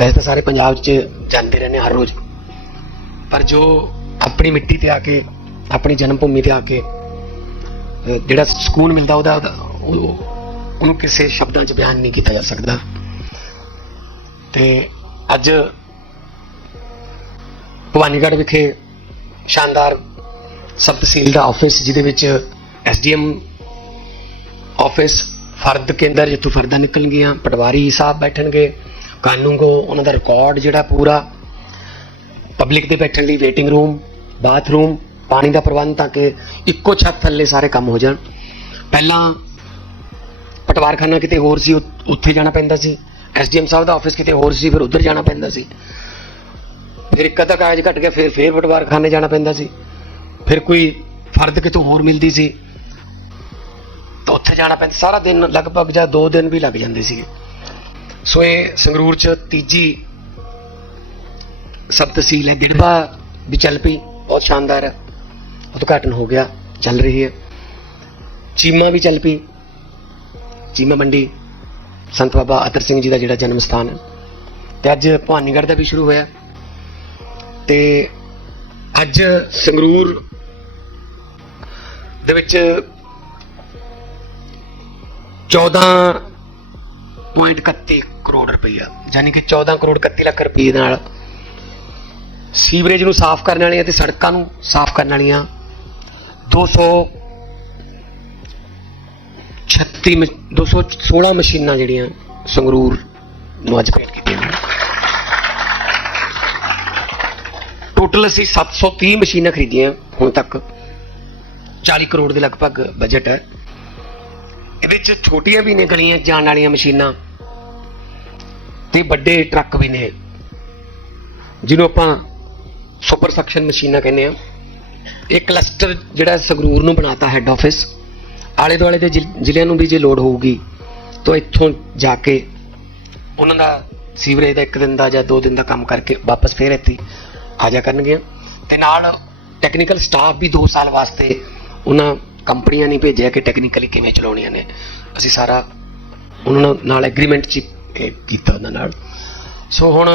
ਵੈਸੇ ਤਾਂ ਸਾਰੇ ਪੰਜਾਬ 'ਚ ਜਾਂਦੇ ਰਹਿੰਦੇ ਹਰ ਰੋਜ਼। ਪਰ ਜੋ ਆਪਣੀ ਮਿੱਟੀ ਤੇ ਆ ਕੇ, ਆਪਣੀ ਜਨਮ ਭੂਮੀ ਤੇ ਆ ਕੇ ਜਿਹੜਾ ਸਕੂਨ ਮਿਲਦਾ ਉਹਦਾ ਉਹਨੂੰ ਕਿਸੇ ਸ਼ਬਦਾਂ 'ਚ ਬਿਆਨ ਨਹੀਂ ਕੀਤਾ ਜਾ ਸਕਦਾ। ਤੇ ਅੱਜ ਭਵਾਨੀਗੜ੍ਹ ਵਿਖੇ ਸ਼ਾਨਦਾਰ ਸਬ ਤਹਿਸੀਲ ਦਾ ਆਫਿਸ ਜਿਹਦੇ ਵਿੱਚ ਐਸਡੀਐਮ ਆਫਿਸ ਫਰਦ ਕੇਂਦਰ, ਜਿੱਥੋਂ ਫਰਦਾਂ ਨਿਕਲਣਗੀਆਂ, ਪਟਵਾਰੀ ਸਾਹਿਬ ਬੈਠਣਗੇ। ਕਾਨੂੰਗੋ ਉਹਨਾਂ ਦਾ ਰਿਕਾਰਡ ਜਿਹੜਾ ਪੂਰਾ ਪਬਲਿਕ ਦੇ ਬੈਠਣ ਲਈ ਵੇਟਿੰਗ ਰੂਮ ਬਾਥਰੂਮ ਪਾਣੀ ਦਾ ਪ੍ਰਬੰਧ ਤਾਂ ਕਿ ਇੱਕੋ ਛੱਤ ਥੱਲੇ ਸਾਰੇ ਕੰਮ ਹੋ ਜਾਣ। ਪਹਿਲਾਂ ਪਟਵਾਰਖਾਨਾ ਕਿਤੇ ਹੋਰ ਸੀ ਉੱਥੇ ਜਾਣਾ ਪੈਂਦਾ ਸੀ। ਐਸਡੀਐਮ ਸਾਹਿਬ ਦਾ ਆਫਿਸ ਕਿਤੇ ਹੋਰ ਸੀ, ਫਿਰ ਉੱਧਰ ਜਾਣਾ ਪੈਂਦਾ ਸੀ। ਫਿਰ ਇੱਕ ਅੱਧਾ ਕਾਗਜ਼ ਘਟ ਗਿਆ, ਫਿਰ ਫਿਰ ਪਟਵਾਰਖਾਨੇ ਜਾਣਾ ਪੈਂਦਾ ਸੀ। ਫਿਰ ਕੋਈ ਫਰਦ ਕਿਤੋਂ ਹੋਰ ਮਿਲਦੀ ਸੀ, ਤਾਂ ਉੱਥੇ ਜਾਣਾ ਪੈਂਦਾ। ਸਾਰਾ ਦਿਨ ਲਗਭਗ ਜਾਂ 2 ਦਿਨ ਵੀ ਲੱਗ ਜਾਂਦੇ ਸੀਗੇ। ਸੋ ਇਹ ਸੰਗਰੂਰ ਚ ਤੀਜੀ ਸਬ ਤਹਿਸੀਲ ਹੈ। ਦਿੜਬਾ ਵੀ ਚੱਲ ਪਈ, ਬਹੁਤ ਸ਼ਾਨਦਾਰ ਹੈ। ਉਦਘਾਟਨ ਹੋ ਗਿਆ, ਚੱਲ ਰਹੀ ਹੈ। ਚੀਮਾ ਵੀ ਚੱਲ ਪਈ, ਚੀਮਾ ਮੰਡੀ, ਸੰਤ ਬਾਬਾ ਅਤਰ ਸਿੰਘ ਜੀ ਦਾ ਜਿਹੜਾ ਜਨਮ ਸਥਾਨ ਹੈ। ਤੇ ਅੱਜ ਭਵਾਨੀਗੜ੍ਹ ਦਾ ਵੀ ਸ਼ੁਰੂ ਹੋਇਆ। ਤੇ ਅੱਜ ਸੰਗਰੂਰ ਦੇ ਵਿੱਚ 14.31 ਕਰੋੜ ਰੁਪਈਆ ਯਾਨੀ ਕਿ 14 ਕਰੋੜ 31 ਲੱਖ ਰੁਪਏ ਨਾਲ ਸੀਵਰੇਜ ਨੂੰ ਸਾਫ਼ ਕਰਨ ਵਾਲੀਆਂ ਤੇ ਸੜਕਾਂ ਨੂੰ ਸਾਫ਼ ਕਰਨ ਵਾਲੀਆਂ 200 36 ਮ- 216 ਮਸ਼ੀਨਾਂ ਜਿਹੜੀਆਂ ਸੰਗਰੂਰ ਨੂੰ ਅੱਜ ਭੇਟ ਕੀਤੀਆਂ ਟੋਟਲ ਅਸੀਂ 730 ਮਸ਼ੀਨਾਂ ਖਰੀਦੀਆਂ, ਹੁਣ ਤੱਕ 40 ਕਰੋੜ ਦੇ ਲਗਭਗ ਬਜਟ ਹੈ। ਇਹਦੇ ਚ ਛੋਟੀਆਂ ਵੀ ਨੇ ਗਲੀਆਂ, ਜਾਣ ਵਾਲੀਆਂ ਮਸ਼ੀਨਾਂ। ਤੇ ਵੱਡੇ ਟਰੱਕ ਵੀ ਨੇ। ਜਿਹਨੂੰ ਆਪਾਂ ਸੁਪਰ ਸਕਸ਼ਨ ਮਸ਼ੀਨਾਂ ਕਹਿੰਦੇ ਆ। ਇਹ ਕਲਸਟਰ ਜਿਹੜਾ ਸੰਗਰੂਰ ਨੂੰ ਬਣਾਤਾ ਹੈੱਡ ਆਫਿਸ ਆਲੇ ਦੁਆਲੇ ਦੇ ਜ਼ਿਲ- ਜ਼ਿਲ੍ਹਿਆਂ ਨੂੰ ਵੀ ਜੇ ਲੋਡ ਹੋਊਗੀ, ਤਾਂ ਇੱਥੋਂ ਜਾ ਕੇ ਉਹਨਾਂ ਦਾ ਸੀਵਰੇਜ ਦਾ ਇੱਕ ਦਿਨ ਦਾ ਜਾਂ ਦੋ ਦਿਨ ਦਾ ਕੰਮ ਕਰਕੇ ਵਾਪਸ ਫੇਰ ਇੱਥੇ ਆ ਜਾ ਕਰਨਗੇ ਤੇ ਨਾਲ ਟੈਕਨੀਕਲ ਸਟਾਫ ਵੀ 2 ਸਾਲ ਵਾਸਤੇ ਉਹਨਾਂ ਕੰਪਨੀਆਂ ਨੇ ਭੇਜਿਆ ਕਿ ਟੈਕਨੀਕਲੀ ਕਿਵੇਂ ਚਲਾਉਣੀਆਂ ਨੇ। ਅਸੀਂ ਸਾਰਾ ਉਹਨਾਂ ਨਾਲ- ਨਾਲ ਐਗਰੀਮੈਂਟ ਚ ਇਹ ਕੀਤਾ ਉਹਨਾਂ ਨਾਲ। ਸੋ ਹੁਣ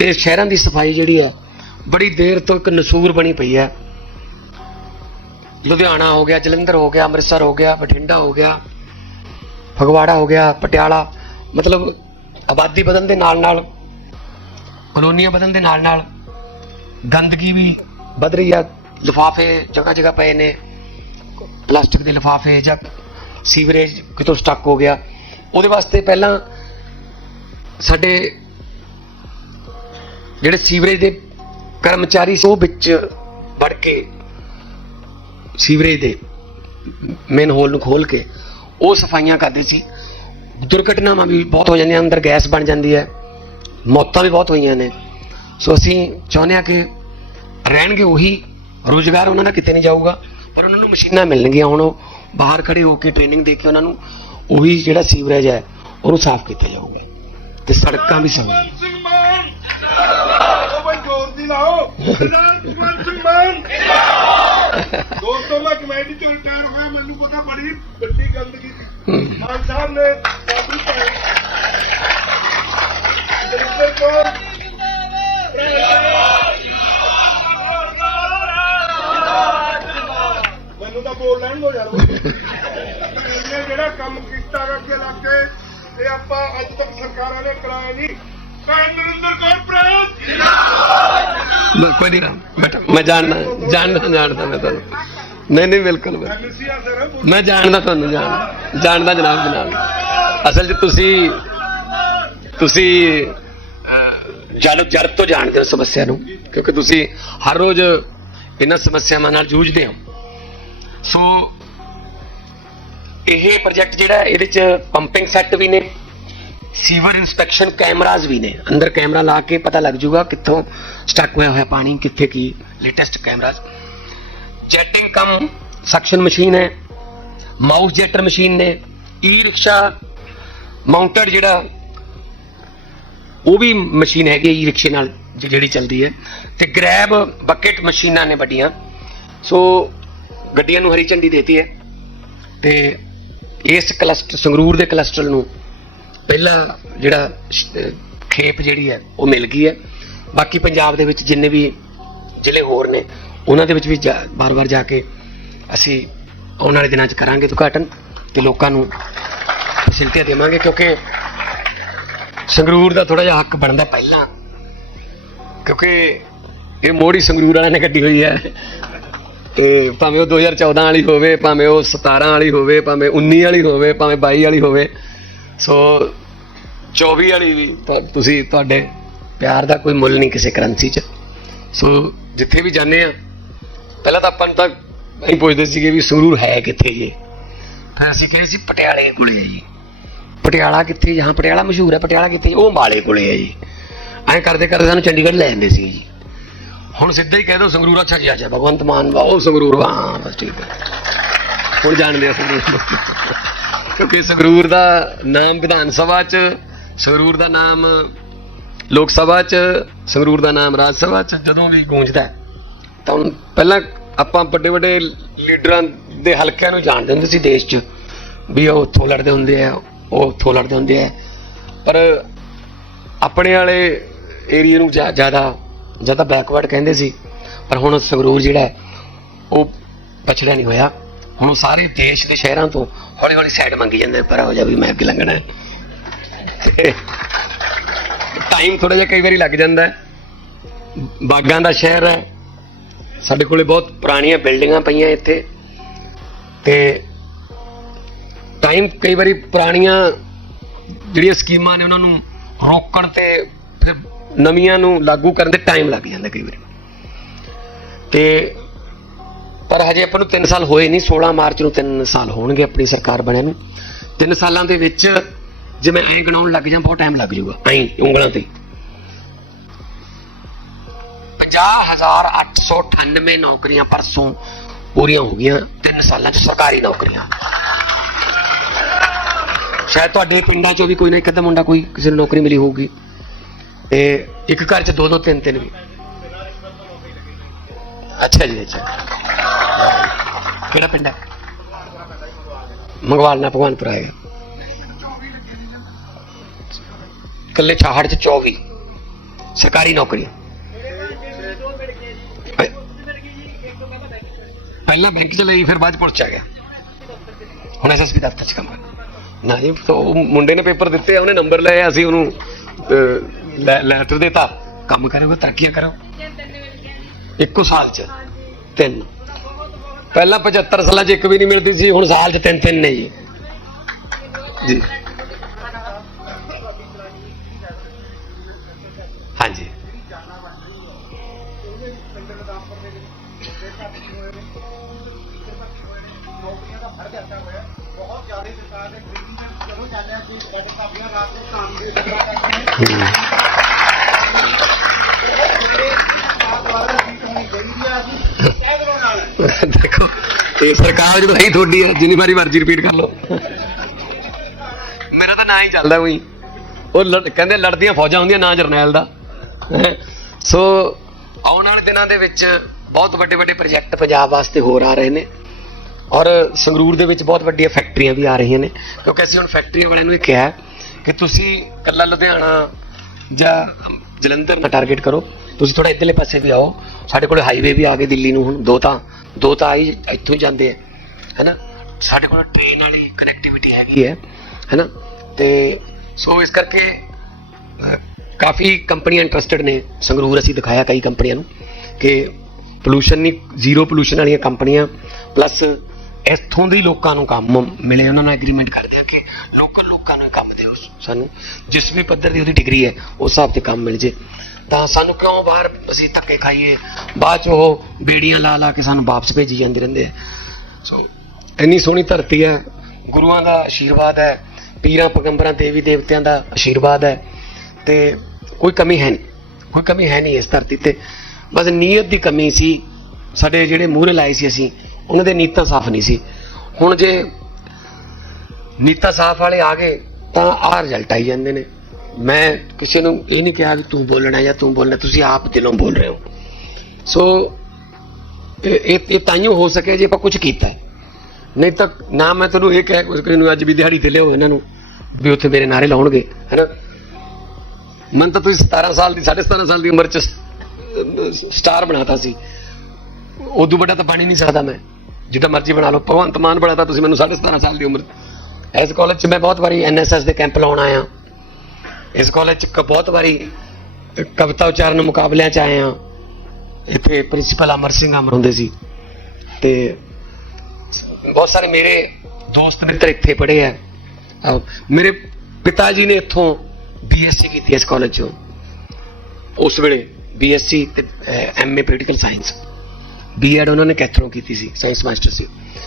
ਇਹ ਸ਼ਹਿਰਾਂ ਦੀ ਸਫ਼ਾਈ ਜਿਹੜੀ ਹੈ, ਬੜੀ ਦੇਰ ਤੋਂ ਇੱਕ ਨਸੂਰ ਬਣੀ ਪਈ ਹੈ। ਲੁਧਿਆਣਾ ਹੋ ਗਿਆ, ਜਲੰਧਰ ਹੋ ਗਿਆ, ਅੰਮ੍ਰਿਤਸਰ ਹੋ ਗਿਆ, ਬਠਿੰਡਾ ਹੋ ਗਿਆ, ਫਗਵਾੜਾ ਹੋ ਗਿਆ, ਪਟਿਆਲਾ, ਮਤਲਬ ਆਬਾਦੀ ਵਧਣ ਦੇ ਨਾਲ ਨਾਲ ਕਲੋਨੀਆਂ ਵਧਣ ਦੇ ਨਾਲ ਨਾਲ ਗੰਦਗੀ ਵੀ ਵੱਧ ਰਹੀ ਆ ਲਿਫਾਫੇ ਜਗ੍ਹਾ ਜਗ੍ਹਾ ਪਏ ਨੇ। ਪਲਾਸਟਿਕ ਦੇ ਲਿਫਾਫੇ ਜਾਂ ਸੀਵਰੇਜ ਕਿਤੋਂ ਸਟਕ ਹੋ ਗਿਆ। ਉਹਦੇ ਵਾਸਤੇ ਪਹਿਲਾਂ ਸਾਡੇ ਜਿਹੜੇ ਸੀਵਰੇਜ ਦੇ ਕਰਮਚਾਰੀ ਸੀ, ਉਹ ਵਿੱਚ ਵੜ ਕੇ ਸੀਵਰੇਜ ਦੇ ਮੇਨ ਹੋਲ ਨੂੰ ਖੋਲ ਕੇ ਉਹ ਸਫਾਈਆਂ ਕਰਦੇ ਸੀ। ਦੁਰਘਟਨਾਵਾਂ ਵੀ ਬਹੁਤ ਹੋ ਜਾਂਦੀਆਂ, ਅੰਦਰ ਗੈਸ ਬਣ ਜਾਂਦੀ ਹੈ, ਮੌਤਾਂ ਵੀ ਬਹੁਤ ਹੋਈਆਂ ਨੇ। ਸੋ ਅਸੀਂ ਚਾਹੁੰਦੇ ਹਾਂ ਕਿ ਰਹਿਣਗੇ ਉਹੀ, ਰੋਜ਼ਗਾਰ ਉਹਨਾਂ ਦਾ ਕਿਤੇ ਨਹੀਂ ਜਾਊਗਾ, ਪਰ ਉਹਨਾਂ ਨੂੰ ਮਸ਼ੀਨਾਂ ਮਿਲਣਗੀਆਂ, ਹੁਣ ਉਹ ਬਾਹਰ ਖੜੇ ਹੋ ਕੇ ਟ੍ਰੇਨਿੰਗ ਦੇ ਕੇ ਉਹਨਾਂ ਨੂੰ ਉਹੀ ਜਿਹੜਾ ਸੀਵਰੇਜ ਹੈ ਉਹਨੂੰ ਸਾਫ਼ ਕੀਤਾ ਜਾਊਗਾ। ਤੇ ਸੜਕਾਂ ਵੀ ਸਾਫ਼ ਭਗਵੰਤ ਸਿੰਘ ਮਾਨ ਉਹ ਬਈ ਜ਼ੋਰ ਦੀ ਲਾਓ। ਸਰਦਾਰ ਭਗਵੰਤ ਸਿੰਘ ਮਾਨ। ਦੋਸਤੋ ਮੈਂ ਕਮੇਟੀ ਤੋਂ ਰਿਟਾਇਰ ਹੋਇਆ ਮੈਨੂੰ ਪਤਾ ਬੜੀ ਵੱਡੀ ਗੰਦਗੀ ਸੀ। ਮਾਨ ਸਾਹਿਬ ਨੇ ਸਾਡੀ ਭੈਣ ਦਰਿੰਦਰ ਕੌਰ ਮੈਨੂੰ ਤਾਂ ਬੋਲ ਲੈਣ ਦੋ ਯਾਰ। ਇਹ ਆਪਾਂ ਅੱਜ ਤੱਕ ਸਰਕਾਰਾਂ ਨੇ ਕਰਾਇਆ ਨਹੀਂ। ਭੈਣ ਨਰਿੰਦਰ ਕੌਰ ਪ੍ਰੈਸ ਮੈਂ ਕੋਈ ਨਹੀਂ ਬਟ ਮੈਂ ਜਾਣਦਾ ਜਾਣਦਾ ਜਾਣਦਾ ਮੈਂ ਤੁਹਾਨੂੰ। ਨਹੀਂ ਨਹੀਂ ਬਿਲਕੁਲ ਮੈਂ ਜਾਣਦਾ ਤੁਹਾਨੂੰ ਜਾਣਦਾ। ਜਾਣਦਾ ਜਨਾਬ ਜਨਾਬ ਅਸਲ 'ਚ ਤੁਸੀਂ ਤੁਸੀਂ ਜੜ ਜੜ ਤੋਂ ਜਾਣਦੇ ਹੋ ਸਮੱਸਿਆ ਨੂੰ ਕਿਉਂਕਿ ਤੁਸੀਂ ਹਰ ਰੋਜ਼ ਇਹਨਾਂ ਸਮੱਸਿਆਵਾਂ ਨਾਲ ਜੂਝਦੇ ਹੋ। ਸੋ ਇਹ ਪ੍ਰੋਜੈਕਟ ਜਿਹੜਾ ਇਹਦੇ 'ਚ ਪੰਪਿੰਗ ਸੈੱਟ ਵੀ ਨੇ, ਸੀਵਰ ਇਨਸਪੈਕਸ਼ਨ ਕੈਮਰਾਜ਼ ਵੀ ਨੇ। ਅੰਦਰ ਕੈਮਰਾ ਲਾ ਕੇ ਪਤਾ ਲੱਗ ਜੂਗਾ ਕਿੱਥੋਂ ਸਟਕ ਹੋਇਆ ਹੋਇਆ ਪਾਣੀ, ਕਿੱਥੇ ਕੀ latest cameras jetting cum suction machine ਹੈ ਮਾਊਸ ਜੈਟਰ ਮਸ਼ੀਨ ਨੇ ਈ ਰਿਕਸ਼ਾ ਮਾਊਂਟਡ ਜਿਹੜਾ, ਉਹ ਵੀ ਮਸ਼ੀਨ ਹੈਗੀ ਈ ਰਿਕਸ਼ੇ ਨਾਲ ਜਿਹੜੀ ਚੱਲਦੀ ਹੈ। ਤੇ ਗ੍ਰੈਬ ਬਕਟ ਮਸ਼ੀਨਾਂ ਨੇ ਵੱਡੀਆਂ। ਸੋ ਗੱਡੀਆਂ ਨੂੰ ਹਰੀ ਝੰਡੀ ਦੇਤੀ ਹੈ। ਤੇ ਇਸ ਕਲਸਟਰ ਸੰਗਰੂਰ ਦੇ ਕਲਸਟਰ ਨੂੰ ਪਹਿਲਾ ਜਿਹੜਾ ਖੇਪ ਜਿਹੜੀ ਹੈ, ਉਹ ਮਿਲ ਗਈ ਹੈ। ਬਾਕੀ ਪੰਜਾਬ ਦੇ ਵਿੱਚ ਜਿੰਨੇ ਵੀ ਜ਼ਿਲ੍ਹੇ ਹੋਰ ਨੇ, ਉਹਨਾਂ ਦੇ ਵਿੱਚ ਵੀ ਬਾਰ-ਬਾਰ ਜਾ ਕੇ ਅਸੀਂ ਆਉਣ ਵਾਲੇ ਦਿਨਾਂ 'ਚ ਕਰਾਂਗੇ ਉਦਘਾਟਨ ਤੇ ਲੋਕਾਂ ਨੂੰ ਫੈਸਿਲਿਟੀਆਂ ਦੇਵਾਂਗੇ ਕਿਉਂਕਿ ਸੰਗਰੂਰ ਦਾ ਥੋੜਾ ਜਿਹਾ ਹੱਕ ਬਣਦਾ ਪਹਿਲਾਂ। ਕਿਉਂਕਿ ਇਹ ਮੋੜੀ ਸੰਗਰੂਰ ਵਾਲਿਆਂ ਨੇ ਕੱਢੀ ਹੋਈ ਹੈ। ਤੇ ਭਾਵੇਂ ਉਹ 2014 ਵਾਲੀ ਹੋਵੇ, ਭਾਵੇਂ ਉਹ 17 ਵਾਲੀ ਹੋਵੇ, ਭਾਵੇਂ 19 ਵਾਲੀ ਹੋਵੇ, ਭਾਵੇਂ 22 ਵਾਲੀ ਹੋਵੇ। ਸੋ 24 ਵਾਲੀ ਵੀ ਤੁਸੀਂ ਤੁਹਾਡੇ ਪਿਆਰ ਦਾ ਕੋਈ ਮੁੱਲ ਨਹੀਂ ਕਿਸੇ ਕਰੰਸੀ 'ਚ। ਸੋ ਜਿੱਥੇ ਵੀ ਜਾਂਦੇ ਆ, ਪਹਿਲਾਂ ਤਾਂ ਆਪਾਂ ਨੂੰ ਤਾਂ ਅਸੀਂ ਪੁੱਛਦੇ ਸੀਗੇ ਵੀ ਸੰਗਰੂਰ ਹੈ ਕਿੱਥੇ ਜੀ? ਫਿਰ ਅਸੀਂ ਕਹੇ ਸੀ ਪਟਿਆਲੇ ਕੋਲੇ ਹੈ ਜੀ। ਪਟਿਆਲਾ ਕਿੱਥੇ? ਜਹਾਂ ਪਟਿਆਲਾ ਮਸ਼ਹੂਰ ਹੈ, ਪਟਿਆਲਾ ਕਿੱਥੇ? ਉਹ ਅੰਬਾਲੇ ਕੋਲੇ ਹੈ ਜੀ। ਐਂ ਕਰਦੇ ਕਰਦੇ ਸਾਨੂੰ ਚੰਡੀਗੜ੍ਹ ਲੈ ਜਾਂਦੇ ਸੀ ਜੀ। ਹੁਣ ਸਿੱਧਾ ਹੀ ਕਹਿ ਦੋ ਸੰਗਰੂਰ ਅੱਛਾ ਜੀ ਅੱਛਾ ਭਗਵੰਤ ਮਾਨ ਵਾ ਉਹ ਸੰਗਰੂਰ ਵਾ ਹਾਂ, ਬਸ ਠੀਕ ਹੈ ਹੁਣ ਜਾਣਦੇ ਆ ਸੰਗਰੂਰ ਨੂੰ। ਕਿਉਂਕਿ ਸੰਗਰੂਰ ਦਾ ਨਾਮ ਵਿਧਾਨ ਸਭਾ ਚ, ਸੰਗਰੂਰ ਦਾ ਨਾਮ ਲੋਕ ਸਭਾ ਚ, ਸੰਗਰੂਰ ਦਾ ਨਾਮ ਰਾਜ ਸਭਾ ਚ, ਜਦੋਂ ਵੀ ਗੂੰਜਦਾ ਤਾਂ ਹੁਣ ਪਹਿਲਾਂ ਆਪਾਂ ਵੱਡੇ ਵੱਡੇ ਲੀਡਰਾਂ ਦੇ ਹਲਕਿਆਂ ਨੂੰ ਜਾਣਦੇ ਹੁੰਦੇ ਸੀ ਦੇਸ਼ 'ਚ, ਵੀ ਉਹ ਉੱਥੋਂ ਲੜਦੇ ਹੁੰਦੇ ਆ, ਉਹ ਉੱਥੋਂ ਲੜਦੇ ਹੁੰਦੇ ਆ ਪਰ ਆਪਣੇ ਵਾਲੇ ਏਰੀਆ ਨੂੰ ਜ਼ਿਆਦਾ ਜਾਂ ਤਾਂ ਬੈਕਵਰਡ ਕਹਿੰਦੇ ਸੀ ਪਰ ਹੁਣ ਸੰਗਰੂਰ ਜਿਹੜਾ ਹੈ, ਉਹ ਪਛੜਿਆ ਨਹੀਂ ਹੋਇਆ। ਹੁਣ ਉਹ ਸਾਰੇ ਦੇਸ਼ ਦੇ ਸ਼ਹਿਰਾਂ ਤੋਂ ਹੌਲੀ ਹੌਲੀ ਸਾਈਡ ਮੰਗੀ ਜਾਂਦੇ ਪਰ ਹੋ ਜਾ ਵੀ ਮੈਂ ਅੱਗੇ ਲੰਘਣਾ ਹੈ। ਟਾਈਮ ਥੋੜਾ ਜਿਹਾ ਕਈ ਵਾਰੀ ਲੱਗ ਜਾਂਦਾ ਹੈ। ਬਾਗਾਂ ਦਾ ਸ਼ਹਿਰ ਹੈ। ਸਾਡੇ ਕੋਲੇ ਬਹੁਤ ਪੁਰਾਣੀਆਂ ਬਿਲਡਿੰਗਾਂ ਪਈਆਂ ਇੱਥੇ। ਤੇ ਟਾਈਮ ਕਈ ਵਾਰੀ ਪੁਰਾਣੀਆਂ ਜਿਹੜੀਆਂ ਸਕੀਮਾਂ ਨੇ ਉਹਨਾਂ ਨੂੰ ਰੋਕਣ ਤੇ ਨਵੀਆਂ ਨੂੰ ਲਾਗੂ ਕਰਨ ਦੇ ਟਾਈਮ ਲੱਗ ਜਾਂਦਾ ਕਈ ਵਾਰੀ। ਤੇ ਪਰ ਹਜੇ ਆਪਾਂ ਨੂੰ 3 ਸਾਲ ਹੋਏ ਨਹੀਂ 16 ਮਾਰਚ ਨੂੰ 3 ਸਾਲ ਹੋਣਗੇ ਆਪਣੀ ਸਰਕਾਰ ਬਣਿਆ ਨੂੰ। 3 ਸਾਲਾਂ ਦੇ ਵਿੱਚ ਜੇ ਮੈਂ ਐਂ ਗਣਾਉਣ ਲੱਗ ਜਾਂ ਬਹੁਤ ਟਾਈਮ ਲੱਗ ਜਾਊਗਾ, ਐਂ ਉਂਗਲਾਂ ਤੇ। 50898 ਨੌਕਰੀਆਂ ਪਰਸੋਂ ਪੂਰੀਆਂ ਹੋ ਗਈਆਂ 3 ਸਾਲਾਂ 'ਚ ਸਰਕਾਰੀ ਨੌਕਰੀਆਂ। ਸ਼ਾਇਦ ਤੁਹਾਡੇ ਪਿੰਡਾਂ 'ਚੋਂ ਵੀ ਕੋਈ ਨਾ ਇੱਕ ਅੱਧਾ ਮੁੰਡਾ ਕੋਈ ਕਿਸੇ ਨੂੰ ਨੌਕਰੀ ਮਿਲੀ ਹੋਊਗੀ। ਤੇ ਇੱਕ ਘਰ 'ਚ ਦੋ ਦੋ, ਤਿੰਨ ਤਿੰਨ ਵੀ। ਅੱਛਾ ਜੀ, ਅੱਛਾ। ਕਿਹੜਾ ਪਿੰਡ ਹੈ? ਮੰਗਵਾਲ ਭਗਵਾਨਪੁਰ ਆਏਗਾ ਕੱਲੇ ਛਾਹੜ 'ਚ 24 ਸਰਕਾਰੀ ਨੌਕਰੀ। ਪਹਿਲਾਂ ਬੈਂਕ 'ਚ ਲਈ, ਫਿਰ ਬਾਅਦ 'ਚ ਪੁਲਿਸ ਆ ਗਿਆ। ਹੁਣ ਐਸਐਸਪੀ ਦਫ਼ਤਰ 'ਚ ਕੰਮ ਕਰਦਾ ਨਾ ਤਾਂ ਉਹ ਮੁੰਡੇ ਨੇ ਪੇਪਰ ਦਿੱਤੇ ਉਹਨੇ ਨੰਬਰ ਲਏ ਅਸੀਂ ਉਹਨੂੰ ਲੈਟਰ ਦਿੱਤਾ। ਕੰਮ ਕਰੋਗੇ, ਤਰੱਕੀਆਂ ਕਰੋ ਇੱਕੋ ਸਾਲ 'ਚ। ਤਿੰਨ। ਪਹਿਲਾਂ 75 ਸਾਲਾਂ 'ਚ ਇੱਕ ਵੀ ਨਹੀਂ ਮਿਲਦੀ ਸੀ, ਹੁਣ ਸਾਲ 'ਚ ਤਿੰਨ ਤਿੰਨ ਨੇ ਜੀ। ਜੀ। ਹਾਂਜੀ। ਹਮ। ਦੇਖੋ ਇਹ ਸਰਕਾਰ ਜਦੋਂ ਹੀ ਤੁਹਾਡੀ ਹੈ ਜਿੰਨੀ ਵਾਰੀ ਮਰਜ਼ੀ ਰਿਪੀਟ ਕਰ ਲਓ। ਮੇਰਾ ਤਾਂ ਨਾਂ ਹੀ ਚੱਲਦਾ ਉਹੀ। ਉਹ ਲੜ- ਕਹਿੰਦੇ ਲੜਦੀਆਂ ਫੌਜਾਂ ਹੁੰਦੀਆਂ, ਨਾਂ ਜਰਨੈਲ ਦਾ। ਸੋ ਆਉਣ ਵਾਲੇ ਦਿਨਾਂ ਦੇ ਵਿੱਚ ਬਹੁਤ ਵੱਡੇ ਵੱਡੇ ਪ੍ਰੋਜੈਕਟ ਪੰਜਾਬ ਵਾਸਤੇ ਹੋਰ ਆ ਰਹੇ ਨੇ। ਔਰ ਸੰਗਰੂਰ ਦੇ ਵਿੱਚ ਬਹੁਤ ਵੱਡੀਆਂ ਫੈਕਟਰੀਆਂ ਵੀ ਆ ਰਹੀਆਂ ਨੇ। ਕਿਉਂਕਿ ਅਸੀਂ ਹੁਣ ਫੈਕਟਰੀਆਂ ਵਾਲਿਆਂ ਨੂੰ ਇਹ ਕਿਹਾ ਕਿ ਤੁਸੀਂ ਕੱਲਾ ਲੁਧਿਆਣਾ ਜਾਂ ਜਲੰਧਰ ਨਾ ਟਾਰਗੇਟ ਕਰੋ। ਤੁਸੀਂ ਥੋੜਾ ਇੱਧਰਲੇ ਪਾਸੇ ਵੀ ਆਓ। ਸਾਡੇ ਕੋਲ ਹਾਈਵੇ ਵੀ ਆ ਗਏ ਦਿੱਲੀ ਨੂੰ ਹੁਣ, ਦੋ ਤਾਂ ਦੋ ਤਾਂ ਆਈ ਇੱਥੋਂ ਹੀ ਜਾਂਦੇ ਆ, ਹੈਨਾ? ਸਾਡੇ ਕੋਲ ਟ੍ਰੇਨ ਵਾਲੀ ਕਨੈਕਟੀਵਿਟੀ ਹੈਗੀ ਹੈ, ਹੈਨਾ? ਤੇ ਸੋ ਇਸ ਕਰਕੇ ਕਾਫੀ ਕੰਪਨੀਆਂ ਇੰਟਰਸਟਡ ਨੇ। ਸੰਗਰੂਰ ਅਸੀਂ ਦਿਖਾਇਆ ਕਈ ਕੰਪਨੀਆਂ ਨੂੰ ਕਿ ਪੋਲੂਸ਼ਨ ਨਹੀਂ ਜ਼ੀਰੋ ਪੋਲੂਸ਼ਨ ਵਾਲੀਆਂ ਕੰਪਨੀਆਂ ਪਲੱਸ ਇੱਥੋਂ ਦੇ ਲੋਕਾਂ ਨੂੰ ਕੰਮ ਮਿਲੇ। ਉਹਨਾਂ ਨਾਲ ਐਗਰੀਮੈਂਟ ਕਰਦੇ ਆ ਕਿ ਲੋਕਲ ਲੋਕਾਂ ਨੂੰ ਕੰਮ ਦਿਓ ਸਾਨੂੰ। ਜਿਸ ਵੀ ਪੱਧਰ ਦੀ ਉਹਦੀ ਡਿਗਰੀ ਹੈ, ਉਸ ਹਿਸਾਬ ਤੇ ਕੰਮ ਮਿਲ ਜੇ। ਤਾਂ ਸਾਨੂੰ ਕਿਉਂ ਬਾਹਰ ਅਸੀਂ ਧੱਕੇ ਖਾਈਏ? ਬਾਅਦ ਚ ਉਹ ਬੇੜੀਆਂ ਲਾ ਲਾ ਕੇ ਸਾਨੂੰ ਵਾਪਸ ਭੇਜੀ ਜਾਂਦੇ ਰਹਿੰਦੇ ਆ। ਸੋ ਇੰਨੀ ਸੋਹਣੀ ਧਰਤੀ ਹੈ। ਗੁਰੂਆਂ ਦਾ ਆਸ਼ੀਰਵਾਦ ਹੈ। ਪੀਰਾਂ, ਪੈਗੰਬਰਾਂ, ਦੇਵੀ ਦੇਵਤਿਆਂ ਦਾ ਆਸ਼ੀਰਵਾਦ ਹੈ। ਤੇ ਕੋਈ ਕਮੀ ਹੈ ਨਹੀਂ। ਕੋਈ ਕਮੀ ਹੈ ਨਹੀਂ ਇਸ ਧਰਤੀ ਤੇ। ਬਸ ਨੀਅਤ ਦੀ ਕਮੀ ਸੀ। ਸਾਡੇ ਜਿਹੜੇ ਮੂਹਰੇ ਲਾਏ ਸੀ ਅਸੀਂ, ਉਹਨਾਂ ਦੇ ਨੀਤਾਂ ਸਾਫ਼ ਨਹੀਂ ਸੀ। ਹੁਣ ਜੇ ਨੀਤਾਂ ਸਾਫ਼ ਵਾਲੇ ਆ ਗਏ, ਤਾਂ ਆਹ ਰਿਜ਼ਲਟ ਆਈ ਜਾਂਦੇ ਨੇ। ਮੈਂ ਕਿਸੇ ਨੂੰ ਇਹ ਨਹੀਂ ਕਿਹਾ ਕਿ ਤੂੰ ਬੋਲਣਾ ਜਾਂ ਤੂੰ ਬੋਲਣਾ, ਤੁਸੀਂ ਆਪ ਦਿਲੋਂ ਬੋਲ ਰਹੇ ਹੋ। ਸੋ ਇਹ, ਇਹ- ਇਹ ਤਾਈਓ ਹੋ ਸਕਿਆ ਜੇ ਆਪਾਂ ਕੁਝ ਕੀਤਾ ਨਹੀਂ ਤਾਂ ਨਾ ਮੈਂ ਤੁਹਾਨੂੰ ਇਹ ਕਹਿ ਕੁਝ ਨੂੰ ਅੱਜ ਵੀ ਦਿਹਾੜੀ ਤੇ ਲਿਓ ਇਹਨਾਂ ਨੂੰ, ਵੀ ਉੱਥੇ ਮੇਰੇ ਨਾਰੇ ਲਾਉਣਗੇ ਹੈਨਾ ਮਨ ਤਾਂ ਤੁਸੀਂ 17 ਸਾਲ ਦੀ 17.5 ਸਾਲ ਦੀ ਉਮਰ ਚ ਸਟਾਰ ਬਣਾਤਾ ਸੀ। ਉਦੋਂ ਵੱਡਾ ਤਾਂ ਬਣ ਹੀ ਨਹੀਂ ਸਕਦਾ ਮੈਂ। ਜਿੱਦਾਂ ਮਰਜ਼ੀ ਬਣਾ ਲਓ, ਭਗਵੰਤ ਮਾਨ ਬਣਾਤਾ ਤੁਸੀਂ ਮੈਨੂੰ 17.5 ਸਾਲ ਦੀ ਉਮਰ। ਇਸ ਕਾਲਜ 'ਚ ਮੈਂ ਬਹੁਤ ਵਾਰੀ ਐਨਐਸਐਸ ਦੇ ਕੈਂਪ ਲਾਉਣ ਆਇਆ। ਇਸ ਕਾਲਜ 'ਚ ਕ- ਬਹੁਤ ਵਾਰੀ ਕਵਿਤਾ ਉਚਾਰਨ ਮੁਕਾਬਲਿਆਂ 'ਚ ਆਏ ਆ ਇੱਥੇ ਪ੍ਰਿੰਸੀਪਲ ਅਮਰ ਸਿੰਘ ਅਮਰ ਹੁੰਦੇ ਸੀ। ਤੇ ਬਹੁਤ ਸਾਰੇ ਮੇਰੇ ਦੋਸਤ ਮਿੱਤਰ ਇੱਥੇ ਪੜ੍ਹੇ ਆ। ਮੇਰੇ ਪਿਤਾ ਜੀ ਨੇ ਇੱਥੋਂ ਬੀਐਸਸੀ ਕੀਤੀ ਇਸ ਕਾਲਜ 'ਚੋਂ। ਉਸ ਵੇਲੇ ਬੀਐਸਸੀ ਤੇ ਐਮਏ ਪੋਲੀਟੀਕਲ ਸਾਇੰਸ ਬੀਐਡ ਉਹਨਾਂ ਨੇ ਕੈਥਰੋਂ ਕੀਤੀ ਸੀ ਸਾਇੰਸ ਮਾਸਟਰ ਸੀ।